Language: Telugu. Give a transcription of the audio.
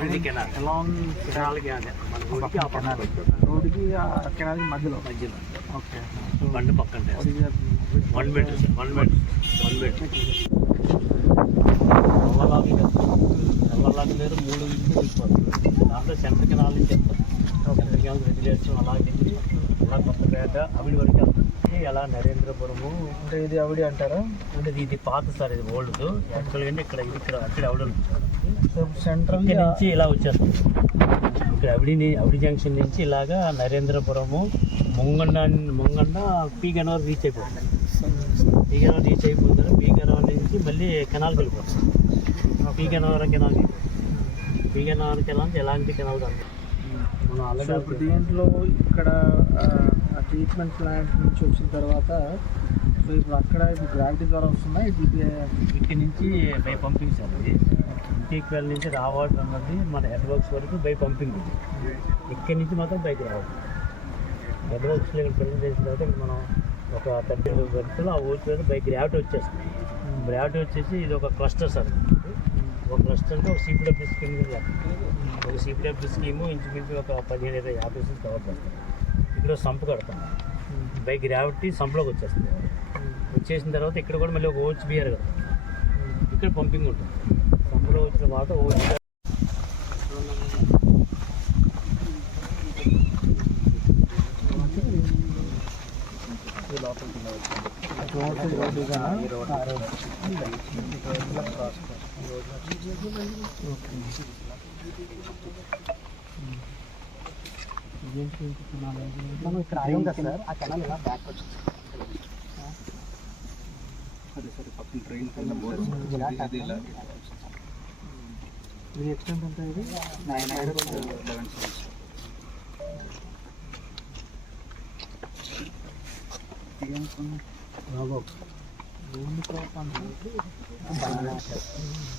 రోడ్డుకి కెనాల్కి మధ్యలో ఓకే. బండి పక్కన 1 మీటర్ 1 మీటర్ 1 మీటర్ నల్లలాగా లేరు 3 ఇంటి వెళ్ళిపోతుంది. దాంట్లో సెంటర్ కెనాల్ నుంచి వెళ్తారు. సెంటర్ కెనాల్ వెంటిలేషన్ అలాగే అలా కొత్తపేట అవిడి వరకు వెళ్తారు. అలా నరేంద్రపురము అంటే ఇది అవిడి అంటారా? అంటే ఇది పాత సార్, ఇది ఓల్డ్. యాక్చువల్గా ఇక్కడ అక్కడ అవిడ సెంట్రల్ నుంచి ఇలా వచ్చేస్తాం. ఇక్కడ అవిడి జంక్షన్ నుంచి ఇలాగా నరేంద్రపురము ముంగండ పీగనవర్ రీచ్ అయిపోతుంది. పీగనవర్ రీచ్ అయిపోతుంది. పీగనవర్ నుంచి మళ్ళీ కెనాల్కి వెళ్ళిపోతుంది. పీగనవర్ కెనాల్ నుంచి ఎలాంటి కెనాల్ కాదు. మనం అలాగే ఇప్పుడు దీంట్లో ఇక్కడ ట్రీట్మెంట్ ప్లాంట్ నుంచి వచ్చిన తర్వాత సో ఇప్పుడు అక్కడ గ్రావిటీ ద్వారా వస్తుందా? ఇక్కడి నుంచి బై పంపింగ్ సార్. అది ఇంటిక్వెల్ నుంచి రావడం అన్నది మన హెడ్ వర్క్స్ వరకు బై పంపింగ్. ఇక్కడి నుంచి మాత్రం బైక్ రావడం. హెడ్ వర్క్స్లో ఇక్కడ పెళ్లి చేసిన తర్వాత ఇక్కడ మనం ఒక 30 గంటలు ఆ ఊరి మీద బై గ్రావిటీ వచ్చేస్తుంది. గ్రావిటీ వచ్చేసి ఇది ఒక క్లస్టర్ సార్. ఒక క్లస్టర్ అంటే ఒక సిపిడబ్ల్యూ స్కీమ్ మీద ఒక సిపిడబ్ల్యూ స్కీము ఇంచుమించు ఒక 15-20 ఆఫీసెస్ కవర్ చేస్తాం. ఇక్కడ సంపు కడతాం. బై గ్రావిటీ సంపులోకి వచ్చేస్తుంది. వచ్చేసిన తర్వాత ఇక్కడ కూడా మళ్ళీ ఒక ఓచ్ బియర్ కదా, ఇక్కడ పంపింగ్ ఉంటుంది. సంపులో వచ్చిన తర్వాత ఓచ్ మనం ఇక్కడ ఆయం కదా సార్, ఆ కెనాల్ ఇలా బ్యాక్ వచ్చింది. అదే సార్ పక్కన ట్రైన్ కింద ఇది ఎక్స్టెంట్ ఎంత? ఇది 9 11